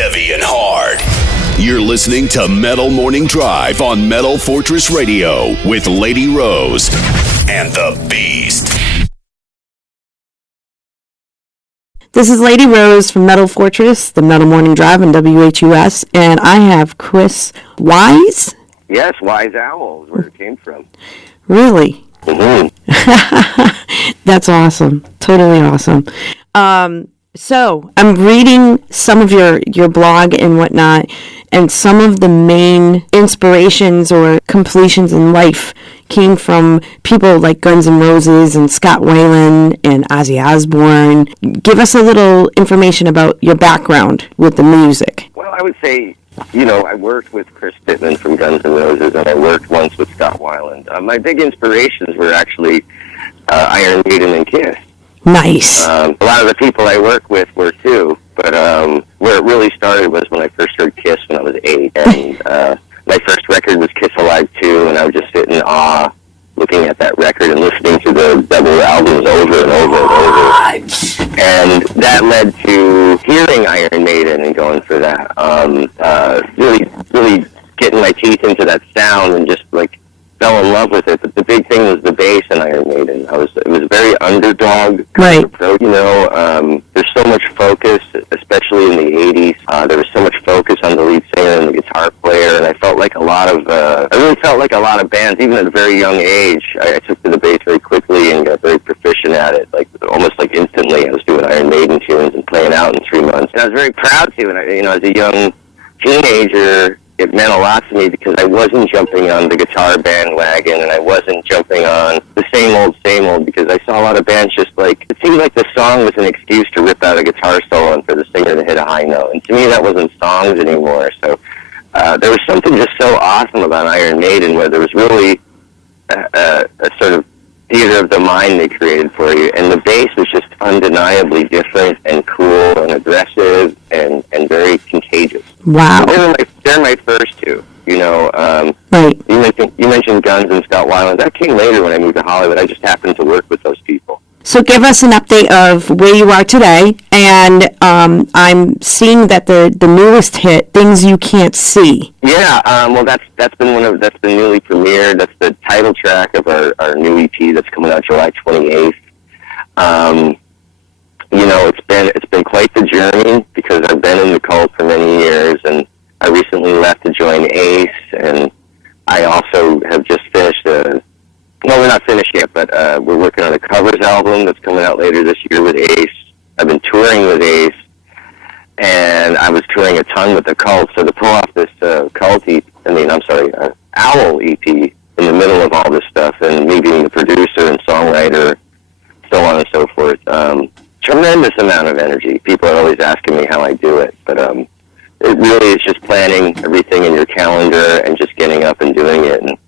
heavy and hard. You're listening to Metal Morning Drive on Metal Fortress Radio with Lady Rose and the Beast. This is Lady Rose from Metal Fortress, the Metal Morning Drive on WHUS, and I have Chris Wyse. Yes, Wise Owl is where it came from. Really? Mm-hmm. That's awesome. Totally awesome. So I'm reading some of your blog and whatnot, and some of the main inspirations or completions in life came from people like Guns N' Roses and Scott Weiland and Ozzy Osbourne. Give us a little information about your background with the music. Well, I would say, I worked with Chris Pittman from Guns N' Roses, and I worked once with Scott Weiland. My big inspirations were actually Iron Maiden and Kiss. Nice. A lot of the people I work with were too, but where it really started was when I first heard Kiss when I was 8, and my first record was Kiss Alive 2, and I would just sit in awe looking at that record and listening to the double albums over and over and over. And that led to hearing Iron Maiden and going for that. Really getting my teeth into that sound and just fell in love with it. But the big thing was the bass in Iron Maiden. It was a very underdog kind of approach. There's so much focus, especially in the 80s. There was so much focus on the lead singer and the guitar player, and I felt like I really felt like a lot of bands, even at a very young age, I took to the bass very quickly and got very proficient at it, almost instantly. I was doing Iron Maiden tunes and playing out in 3 months. And I was very proud to, and as a young teenager, it meant a lot to me because I wasn't jumping on the guitar bandwagon and I wasn't jumping on the same old, because I saw a lot of bands just it seemed like the song was an excuse to rip out a guitar solo and for the singer to hit a high note. And to me, that wasn't songs anymore. So there was something just so awesome about Iron Maiden where there was really a sort of theater of the mind they created for you. And the bass was just undeniably different and cool and aggressive and very contagious. Wow. They're my first two. Right. You mentioned Guns and Scott Weiland. That came later when I moved to Hollywood. I just happened to work with those people. So give us an update of where you are today, and I'm seeing that the newest hit, Things You Can't See. Yeah, well that's been newly premiered. That's the title track of our new EP that's coming out July 28th. It's been quite the journey because I've been in the cult for many years, and I recently left to join Ace, and I also have just finished we're not finished yet, but we're working on a covers album that's coming out later this year with Ace. I've been touring with Ace, and I was touring a ton with the Cult, so to pull off this Owl EP in the middle of all this stuff, and me being the producer and songwriter, so on and so forth, tremendous amount of energy. People are always asking me how I do it, but it really is just planning everything in your calendar and just getting up and doing it. And,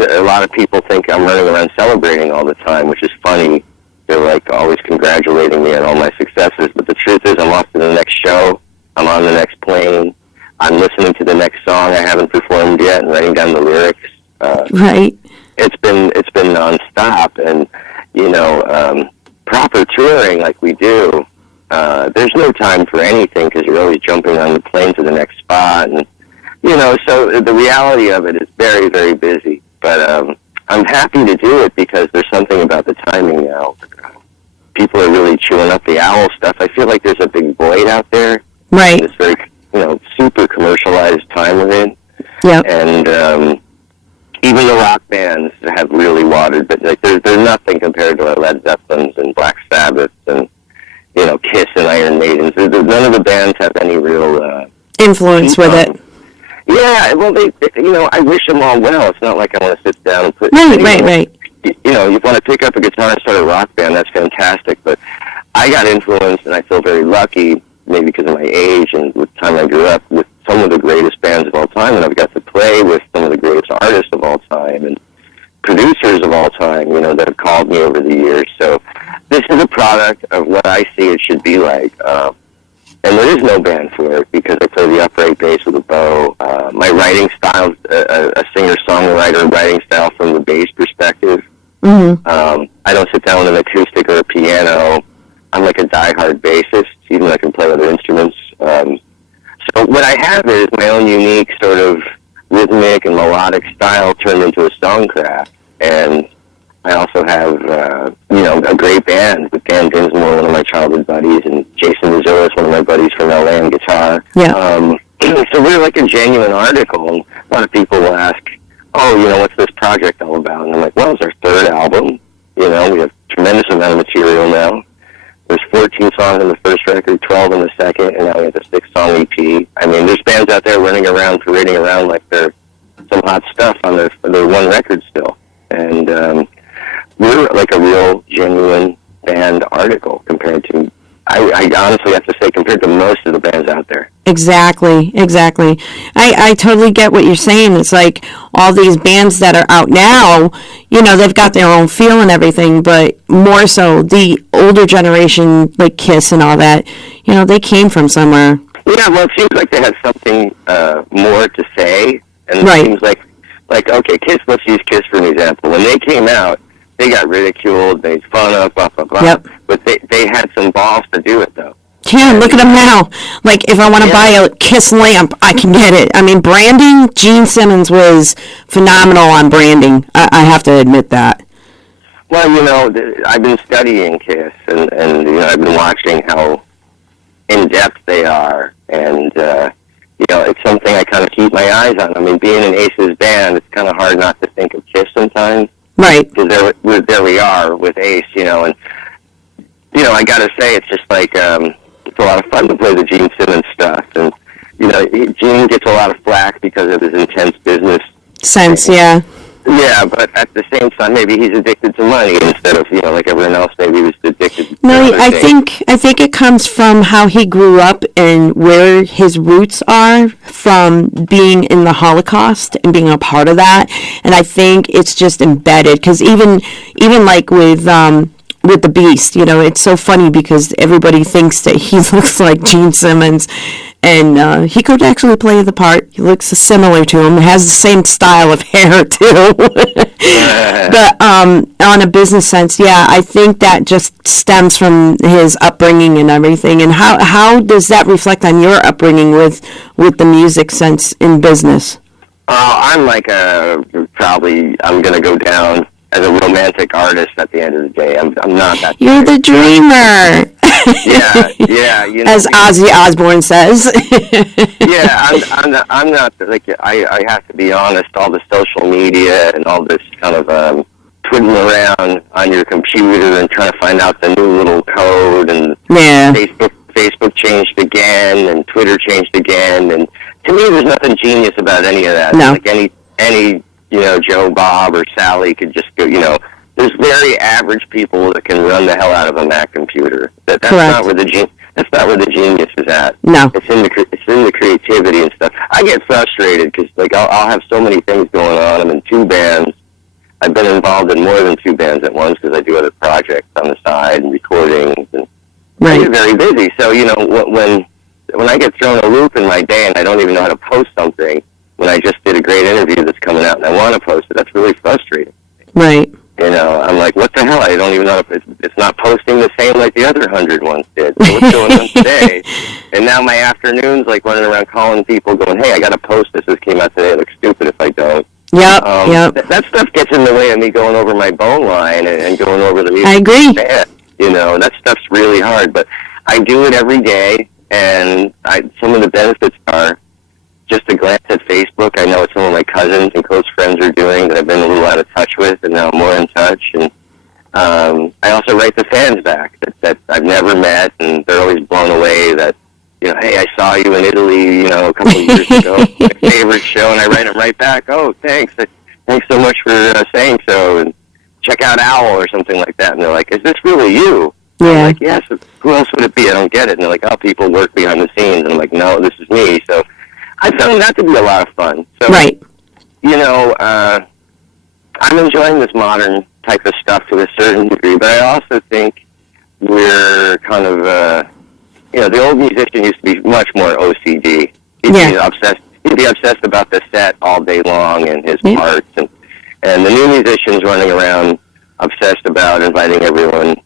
a lot of people think I'm running around celebrating all the time, which is funny. They're always congratulating me on all my successes. But the truth is I'm off to the next show. I'm on the next plane. I'm listening to the next song I haven't performed yet and writing down the lyrics. Right. It's been nonstop. And, proper touring like we do, there's no time for anything because you're always jumping on the plane to the next spot. And, so the reality of it is very, very busy. But I'm happy to do it because there's something about the timing now. People are really chewing up the Owl stuff. I feel like there's a big void out there. Right. It's very, super commercialized time with it. Yeah. And even the rock bands have really watered, but there's nothing compared to Led Zeppelins and Black Sabbath and Kiss and Iron Maidens. None of the bands have any real influence with it. Yeah, well, I wish them all well. It's not like I want to sit down and put... Right. You want to pick up a guitar and start a rock band, that's fantastic, but I got influenced, and I feel very lucky, maybe because of my age and with the time I grew up, with some of the greatest bands of all time, and I've got to play with some of the greatest artists of all time, and producers of all time, that have called me over the years. So this is a product of what I see it should be like. And there is no band for it because I play the upright bass with a bow. My writing style is a singer-songwriter writing style from the bass perspective. Mm-hmm. I don't sit down with an acoustic or a piano I'm like a diehard bassist, even though I can play other instruments. So what I have is my own unique sort of rhythmic and melodic style turned into a songcraft. And I also have, a great band with Dan Dinsmore, one of my childhood buddies, and Jason Mazulis, one of my buddies from LA on guitar. Yeah. So we're like a genuine article, and a lot of people will ask, what's this project all about? And I'm like, well, it's our third album. We have a tremendous amount of material now. There's 14 songs on the first record, 12 on the second, and now we have a 6-song EP. I mean, there's bands out there running around, parading around like they're some hot stuff on their one record still. And we're like a real, genuine band article compared to, I honestly have to say, compared to most of the bands out there. Exactly. I totally get what you're saying. It's like all these bands that are out now, they've got their own feel and everything, but more so the older generation, like Kiss and all that, they came from somewhere. Yeah, well, it seems like they had something more to say, and right. It seems like, okay, Kiss, let's use Kiss for an example. When they came out, they got ridiculed, made fun of, blah, blah, blah. Yep. But they had some balls to do it, though. Yeah, look at them now. Like, if I want to buy a Kiss lamp, I can get it. I mean, branding, Gene Simmons was phenomenal on branding. I have to admit that. Well, I've been studying Kiss, and I've been watching how in-depth they are, and, it's something I kind of keep my eyes on. I mean, being in Ace's band, it's kind of hard not to think of Kiss sometimes. Right. Because there we are with Ace, and, I got to say, it's just like, it's a lot of fun to play the Gene Simmons stuff. And, Gene gets a lot of flack because of his intense business sense, yeah. Yeah, but at the same time, maybe he's addicted to money instead of, like everyone else, maybe he was addicted to No, I think it comes from how he grew up and where his roots are from being in the Holocaust and being a part of that. And I think it's just embedded because even like with the Beast, it's so funny because everybody thinks that he looks like Gene Simmons. And he could actually play the part. He looks similar to him. Has the same style of hair, too. But on a business sense, yeah, I think that just stems from his upbringing and everything. And how does that reflect on your upbringing with the music sense in business? I'm like I'm going to go down as a romantic artist at the end of the day. I'm not that. You're the dreamer. Yeah. As Ozzy Osbourne says. Yeah, I'm not like I have to be honest. All the social media and all this kind of twiddling around on your computer and trying to find out the new little code, and Facebook changed again, and Twitter changed again, and to me, there's nothing genius about any of that. No. Like any Joe Bob or Sally could just go, there's very average people that can run the hell out of a Mac computer. That's not where the genius is at. No, it's in the creativity and stuff. I get frustrated because I'll have so many things going on. I'm in 2 bands. I've been involved in more than 2 bands at once because I do other projects on the side and recordings, and I get very busy. So when I get thrown a loop in my day and I don't even know how to post something, when I just did a great interview that's coming out and I want to post it, that's really frustrating. Right. I'm like, what the hell? I don't even know if it's not posting the same like the other 100 ones did. So what's going on today? And now my afternoon's like running around calling people going, hey, I got to post this. This came out today. It looks stupid if I don't. Yep. That stuff gets in the way of me going over my bone line and going over the music. I agree. That stuff's really hard. But I do it every day, and some of the benefits are just a glance at Facebook. I know what some of my cousins and close friends are doing that I've been a little out of touch with, and now I'm more in touch. And I also write the fans back that I've never met, and they're always blown away that, hey, I saw you in Italy, a couple of years ago, my favorite show, and I write them right back. Oh, thanks. Thanks so much for saying so, and check out Owl or something like that. And they're like, is this really you? Yeah. I'm like, yes. Who else would it be? I don't get it. And they're like, oh, people work behind the scenes. And I'm like, no, this is me. So I found that to be a lot of fun. So, right. I'm enjoying this modern type of stuff to a certain degree, but I also think we're kind of, the old musician used to be much more OCD. He'd be obsessed about the set all day long and his parts, and the new musician's running around obsessed about inviting everyone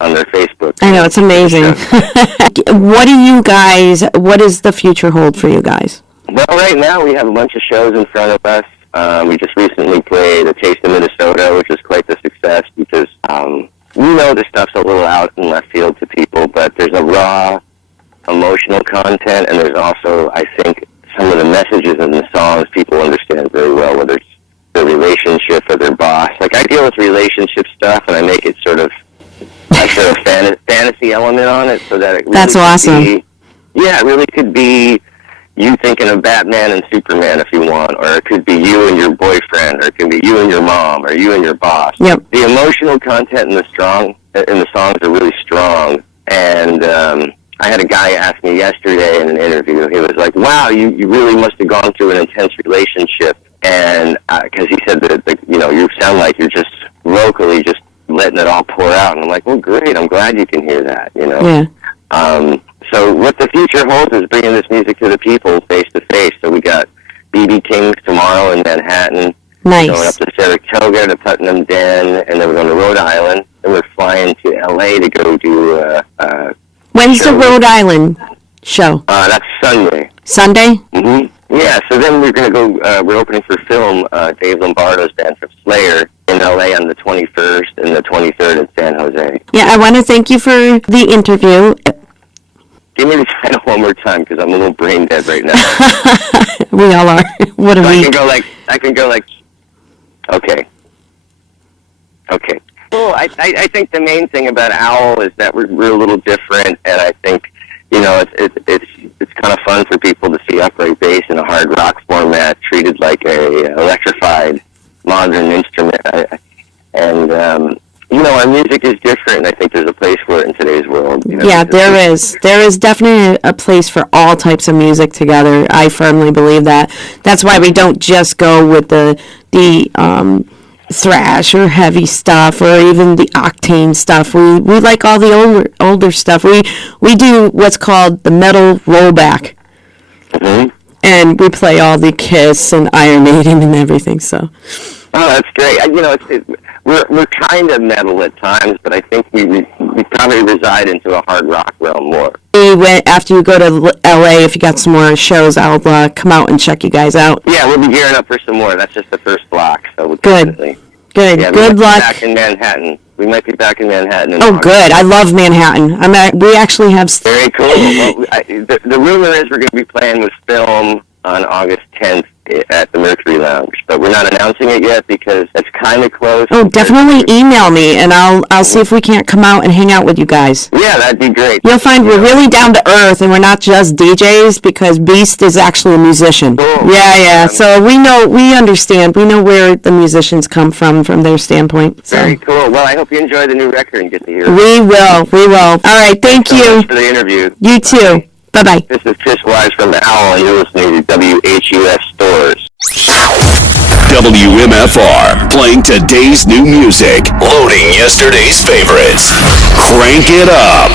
on their Facebook. I know, it's amazing. What does the future hold for you guys? Well, right now we have a bunch of shows in front of us. We just recently played a Taste of Minnesota, which was quite the success because we know this stuff's a little out in left field to people, but there's a raw emotional content, and there's also, I think, some of the messages in the songs people understand very well, whether it's their relationship or their boss. Like, I deal with relationship stuff, and I make it sort of, I put a fantasy element on it so that it really That's awesome. it really could be you thinking of Batman and Superman if you want, or it could be you and your boyfriend, or it could be you and your mom, or you and your boss. Yep. The emotional content in the songs are really strong, and I had a guy ask me yesterday in an interview, he was like, wow, you really must have gone through an intense relationship, and because he said that you sound like you're just vocally just letting it all pour out, and I'm like, well, great, I'm glad you can hear that, Yeah. So what the future holds is bringing this music to the people face to face. So we got BB King's tomorrow in Manhattan. Nice. Going up to Saratoga to Putnam Den, and then we're going to Rhode Island. Then we're flying to LA to go do When's the Rhode Island show? That's Sunday. Sunday? Mm-hmm. Yeah, so then we're going to go, we're opening for film, Dave Lombardo's band from Slayer in LA on the 21st and the 23rd in San Jose. Yeah, I want to thank you for the interview. Give me the title one more time because I'm a little brain dead right now. We all are. What a so week. I can go like, okay. Well, I think the main thing about Owl is that we're a little different, and I think, it's kind of fun for people to see upright bass in a hard rock format treated like a electrified modern instrument. Our music is different, and I think there's a place for it in today's world. Yeah, there is. There is definitely a place for all types of music together. I firmly believe that. That's why we don't just go with the thrash or heavy stuff or even the octane stuff. We like all the older stuff. We do what's called the metal rollback. Mm-hmm. And we play all the Kiss and Iron Maiden and everything, so. Oh, that's great. We're kind of metal at times, but I think we probably reside into a hard rock realm more. After you go to LA, if you got some more shows, I'll come out and check you guys out. Yeah, we'll be gearing up for some more. That's just the first block, so we'll Good. Definitely. Good. Yeah, Good luck. Back in Manhattan. We might be back in Manhattan. Oh, good. I love Manhattan. We actually have. Very cool. Well, the rumor is we're going to be playing with film on August 10th at the Mercury Lounge, but we're not announcing it yet because it's kind of close. Oh, definitely email me, and I'll see if we can't come out and hang out with you guys. Yeah, that'd be great. You'll find we're really down to earth, and we're not just DJs because Beast is actually a musician. Cool. Yeah. So we understand. We know where the musicians come from their standpoint. So. Very cool. Well, I hope you enjoy the new record and get to hear it. We will. All right. Thank you. Thanks so much for the interview. You too. Bye-bye. This is Chris Wyse from the Owl, and you're listening to WHUF Stores. WMFR, playing today's new music, loading yesterday's favorites. Crank it up.